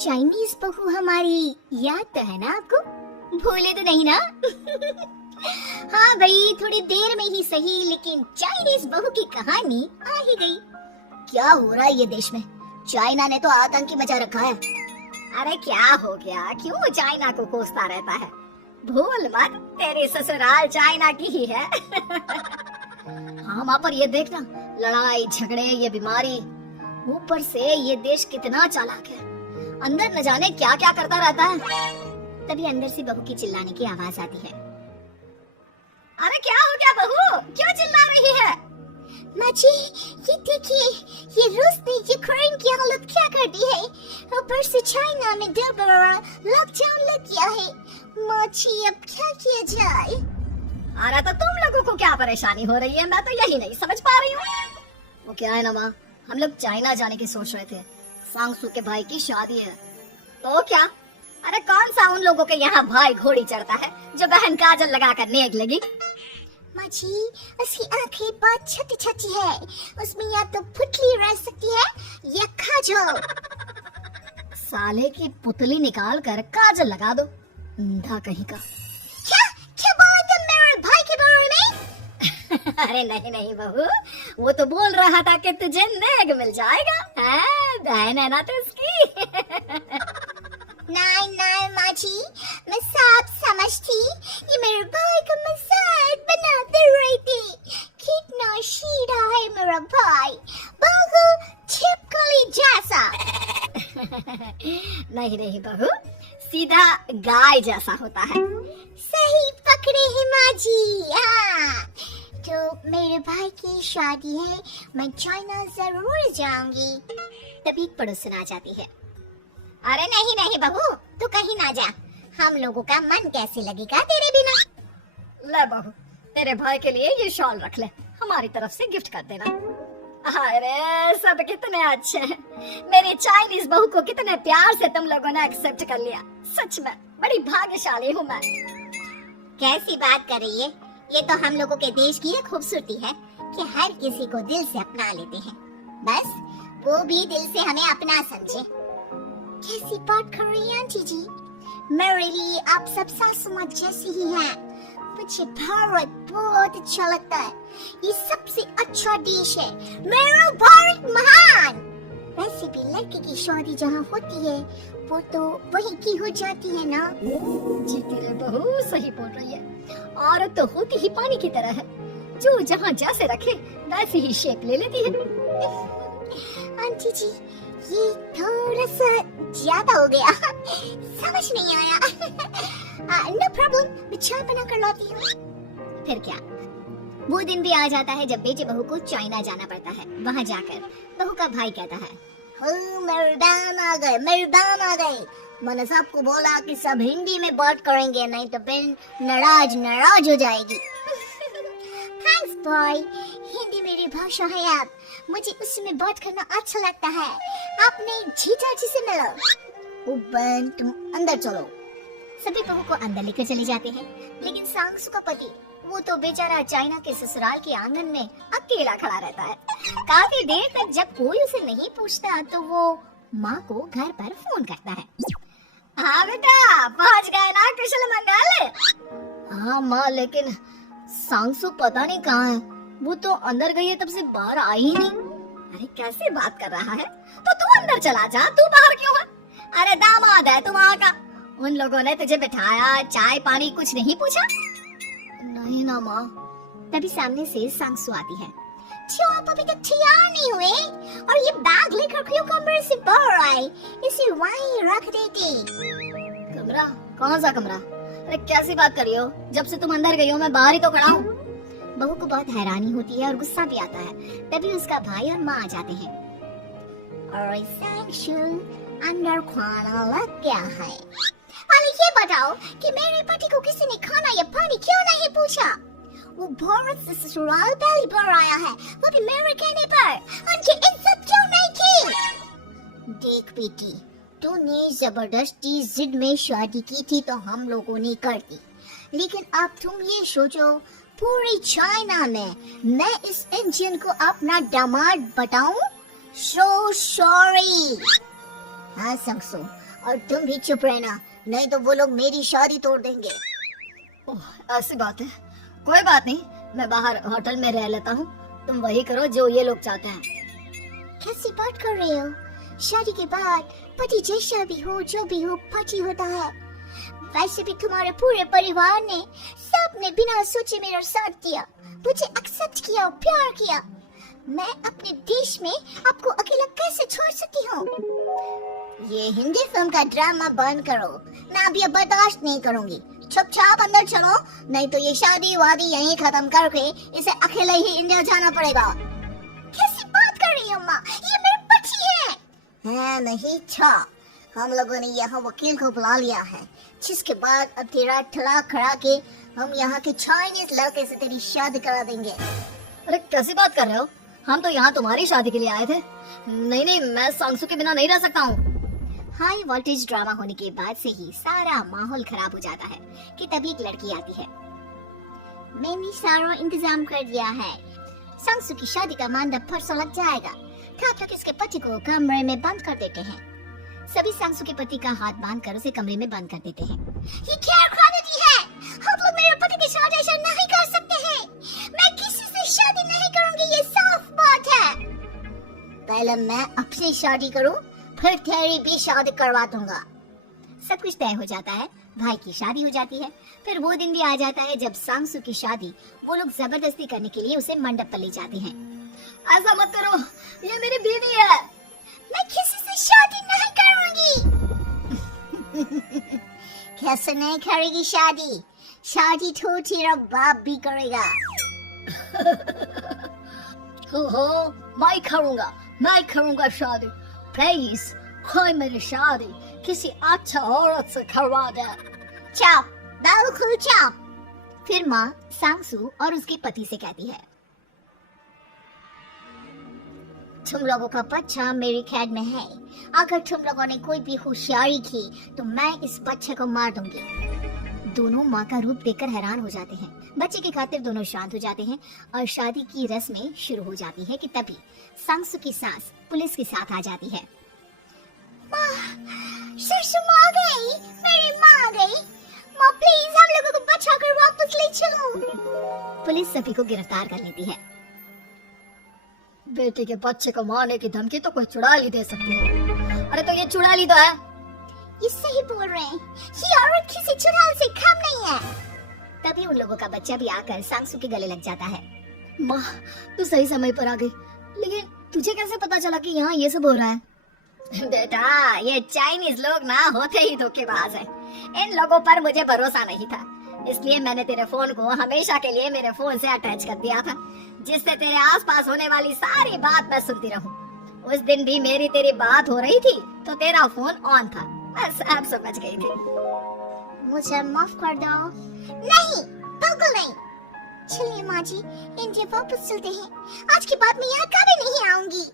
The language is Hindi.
चाइनीज बहू हमारी याद तो है ना आपको? भूले तो नहीं ना? हाँ भाई, थोड़ी देर में ही सही, लेकिन चाइनीज बहू की कहानी आ ही गई। क्या हो रहा है ये देश में? चाइना ने तो आतंकी मचा रखा है। अरे क्या हो गया? क्यों चाइना को कोसता रहता है? भूल मत, तेरी ससुराल चाइना की ही है। हाँ माँ, पर ये देखना, लड़ाई झगड़े, ये बीमारी, ऊपर से ये देश कितना चालाक है। अंदर न जाने क्या क्या करता रहता है। तभी अंदर से बहू की चिल्लाने की आवाज आती है। अरे क्या हो गया बहू, क्यों चिल्ला रही है? माँ जी, ये देखिए, ये रूस ने यूक्रेन की हालत क्या कर दी है। ऊपर से चाइना में दोबारा लॉकडाउन लग गया है। माँ जी, अब क्या किया जाए? अरे तो तुम लोगों को क्या परेशानी हो रही है? मैं तो यही नहीं समझ पा रही हूँ। वो क्या है ना माँ, हम लोग चाइना जाने की सोच रहे थे। सांगसू के भाई की शादी है। तो क्या? अरे कौन सा उन लोगों के यहाँ भाई घोड़ी चढ़ता है जो बहन काजल लगाकर नेक लगी? माँ जी, उसकी आंखें बहुत छोटी छोटी है, उसमें या तो पुतली रह सकती है या काजल। साले की पुतली निकाल कर काजल लगा दो, अंधा कहीं का। क्या क्या बोला तुम मेरे भाई के बारे में? अरे नहीं नहीं बहू, वो तो बोल रहा था कि तुझे नेक मिल जाएगा। बहन है ना तो उसकी। नहीं नहीं माँ जी, मैं सब समझती, ये मेरे भाई का मजाक बनाते रही थी। कितना सीधा है मेरा भाई, बिल्कुल छिपकली जैसा। नहीं नहीं बहू, सीधा गाय जैसा होता है। सही पकड़े हैं माँ जी। हाँ, तो मेरे भाई की शादी है, मैं चाइना जरूर जाऊंगी। तभी पड़ोसन आ जाती है। अरे नहीं नहीं बहू, तू कहीं ना जा, हम लोगों का मन कैसे लगेगा तेरे बिना। ले बहू, तेरे भाई के लिए ये शॉल रख ले, हमारी तरफ से गिफ्ट कर देना। अरे सब कितने अच्छे हैं, मेरी चाइनीज बहू को कितने प्यार से तुम लोगों ने एक्सेप्ट कर लिया। सच में बड़ी भाग्यशाली हूँ मैं। कैसी बात कर रही है? ये तो हम लोगों के देश की एक खूबसूरती है कि हर किसी को दिल से अपना लेते हैं, बस वो भी दिल से हमें अपना समझे। कैसी बात कर रही हैं आंटी जी? मेरे लिए आप सब सासू माँ जैसी ही हैं। मुझे भारत बहुत अच्छा लगता है, ये सबसे अच्छा देश है। मेरा भारत महान। वैसे भी लड़के की शादी जहाँ होती है वो तो वहीं की हो जाती है ना? जी तेरे बहू सही बोल रही है। औरत तो होती ही पानी की तरह है, जो जहाँ जैसे रखे वैसे ही शेप ले लेती है। आंटी जी, ये थोड़ा सा ज्यादा हो गया, समझ नहीं आया। नो प्रॉब्लम, मैं चाय बना कर लाती हूँ। फिर क्या, वो दिन भी आ जाता है जब बेटे बहू को चाइना जाना पड़ता है। वहाँ जाकर बहू का भाई कहता है, मेहरबान आ गए, मेहरबान आ गए। मैंने सबको बोला कि सब हिंदी में बात करेंगे, नहीं तो बहन नाराज हो जाएगी। थैंक्स बॉय, हिंदी मेरी भाषा है। आप मुझे उसमें बात करना अच्छा लगता है। आपने जीजा जी से मिलो। ओ बहन, तुम अंदर चलो। सभी बहू को अंदर लेकर चले जाते हैं, लेकिन सांगसू का पति, वो तो बेचारा चाइना के ससुराल के आंगन में अकेला खड़ा रहता है। काफी देर तक जब कोई उसे नहीं पूछता तो वो माँ को घर पर फोन करता है। हाँ बेटा, पहुँच गए ना कुशल मंगल? हाँ माँ, लेकिन सांगसू पता नहीं कहाँ है, वो तो अंदर गई है तब से बाहर आई ही नहीं। अरे कैसे बात कर रहा है? तो तू अंदर चला जा, तू बाहर क्यों है? अरे दामाद है तू वहाँ का, उन लोगों ने तुझे बिठाया, चाय पानी कुछ नहीं पूछा? नहीं ना माँ। तभी सामने से सांगसू आती है। क्यों आप अभी तक तैयार नहीं हुए? और ये बैग लेकर क्यों कमरे से बाहर आए? इसे वहीं रख देती। कमरा? कौन सा कमरा? अरे कैसी बात कर रही हो? जब से तुम अंदर गई हो मैं बाहर ही तो खड़ा हूँ। बहू को बहुत हैरानी होती है और गुस्सा भी आता है। तभी उसका भाई और माँ आ जाते हैं। और सांगसू, अंदर खाना लग गया है। अरे ये बताओ कि मेरे पति को किसी ने खाना या पानी क्यों नहीं पूछा? वो भारत से ससुराल पहली बार आया है, वो भी मेरे कहने पर। उनकी इज्जत क्यों नहीं की? देख बेटी, तूने जबरदस्ती जिद में शादी की थी तो हम लोगों ने कर दी, लेकिन अब तुम ये सोचो, पूरी चाइना में मैं इस इंडियन को अपना दामाद बताऊं? So sorry। हाँ संगसु, और तुम भी चुप रहना, नहीं तो वो लोग मेरी शादी तोड़ देंगे। ओह, ऐसी बात है, कोई बात नहीं, मैं बाहर होटल में रह लेता हूँ, तुम वही करो जो ये लोग चाहते हैं। कैसी बात कर रहे हो? शादी के बाद पति जैसा भी हो, जो भी हो, पति होता है। वैसे भी तुम्हारे पूरे परिवार ने, सबने बिना सोचे मेरा साथ दिया, मुझे एक्सेप्ट किया, प्यार किया। मैं अपने देश में आपको अकेला कैसे छोड़ सकती हूँ? ये हिंदी फिल्म का ड्रामा बंद करो, मैं अब ये बर्दाश्त नहीं करूँगी। चुपचाप अंदर चलो, नहीं तो ये शादी वादी यहीं खत्म करके इसे अकेले ही इंडिया जाना पड़ेगा। कैसी बात कर रही हो माँ? ये मेरे पति है। नहीं था, हम लोगों ने यहाँ वकील को बुला लिया है, जिसके बाद अब तेरा तलाक करा के हम यहाँ के चाइनीज लड़के से तेरी शादी करा देंगे। अरे कैसी बात कर रहे हो? हम तो यहाँ तुम्हारी शादी के लिए आए थे। नहीं नहीं, मैं सांसू के बिना नहीं रह सकता हूँ। हाई वोल्टेज ड्रामा होने के बाद से ही सारा माहौल खराब हो जाता है कि तभी एक लड़की आती है। मैंने सारा इंतजाम कर दिया है, सांसू की शादी का मंडप परसों लग जाएगा। तब तक इसके पति को कमरे में बंद कर देते हैं। सभी सांसू के पति का हाथ बांध कर उसे कमरे में बंद कर देते हैं। ये क्या क्रांति है? हम लोग मेरे पति के साथ ऐसा नहीं कर सकते हैं। मैं किसी से शादी नहीं करूंगी, ये साफ बात है। पहले मैं अपनी शादी करूं, फिर तेरी भी शादी करवा दूंगा। सब कुछ तय हो जाता है, भाई की शादी हो जाती है। फिर वो दिन भी आ जाता है जब सांसू की शादी वो लोग जबरदस्ती करने के लिए उसे मंडप पर ले जाते हैं। ऐसा मत करो, ये मेरी बीवी है। मैं किसी से शादी नहीं करूंगी। कैसे नहीं करेगी शादी? शादी तो तेरा बाप भी करेगा। हो, मैं करूंगा शादी। प्लीज कोई मेरी शादी किसी अच्छा औरत से करवा दे। चाप, बिल्कुल चाप। फिर माँ सांसू और उसके पति से कहती है, तुम लोगों का बच्चा मेरी कैद में है। अगर तुम लोगों ने कोई भी होशियारी की तो मैं इस बच्चे को मार दूंगी। दोनों माँ का रूप देखकर हैरान हो जाते हैं। बच्चे की खातिर दोनों शांत हो जाते हैं और शादी की रस्में शुरू हो जाती है कि तभी सांसू की सास पुलिस के साथ आ जाती है। ससुर माँ आ गई, मेरी माँ आ गई। माँ प्लीज हम लोगों को बचाकर वापस ले चलो। पुलिस सभी को गिरफ्तार कर लेती है। बेटे के बच्चे को मारने की धमकी तो कोई चुड़ैल ही दे सकती है। अरे तो ये चुड़ैल ही तो है। ये सही बोल रहे हैं, ये औरत किसी चुड़ैल से कम नहीं है। तभी उन लोगों का बच्चा भी आकर सांसू के गले लग जाता है। माँ, तू सही समय पर आ गई, लेकिन तुझे कैसे पता चला कि यहाँ ये सब हो रहा है? बेटा, ये चाइनीज लोग ना होते ही धोखेबाज हैं। इन लोगों पर मुझे भरोसा नहीं था, इसलिए मैंने तेरे फोन को हमेशा के लिए मेरे फोन से अटैच कर दिया था, जिससे तेरे आसपास होने वाली सारी बात मैं सुनती रहूं। उस दिन भी मेरी तेरी बात हो रही थी तो तेरा फोन ऑन था, मैं सब समझ गई थी। मुझे माफ कर दो। नहीं, बिल्कुल नहीं। चलिए माँ जी, इंडिया वापस चलते हैं। आज के बाद मैं यहाँ कभी नहीं आऊंगी।